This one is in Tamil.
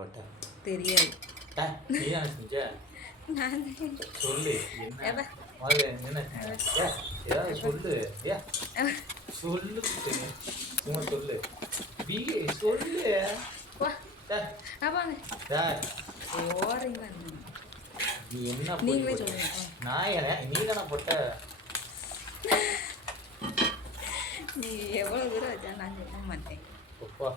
போட்ட? தெரியாது. நீ தானே செஞ்ச? நான் சொல்லு என்ன? எப்ப முதல்ல என்ன ஏதாவது சொல்லு. சொல்லு சும்மா சொல்லு. சொல்லு. வா ஆமாங்க போறீங்களா நீ என்ன நீங்களே சொல்லுங்க. நான் நீ தானே போட்ட? நீ எவ்வளோ தூரம் வச்சா நான் சொல்ல மாட்டேன். அப்பா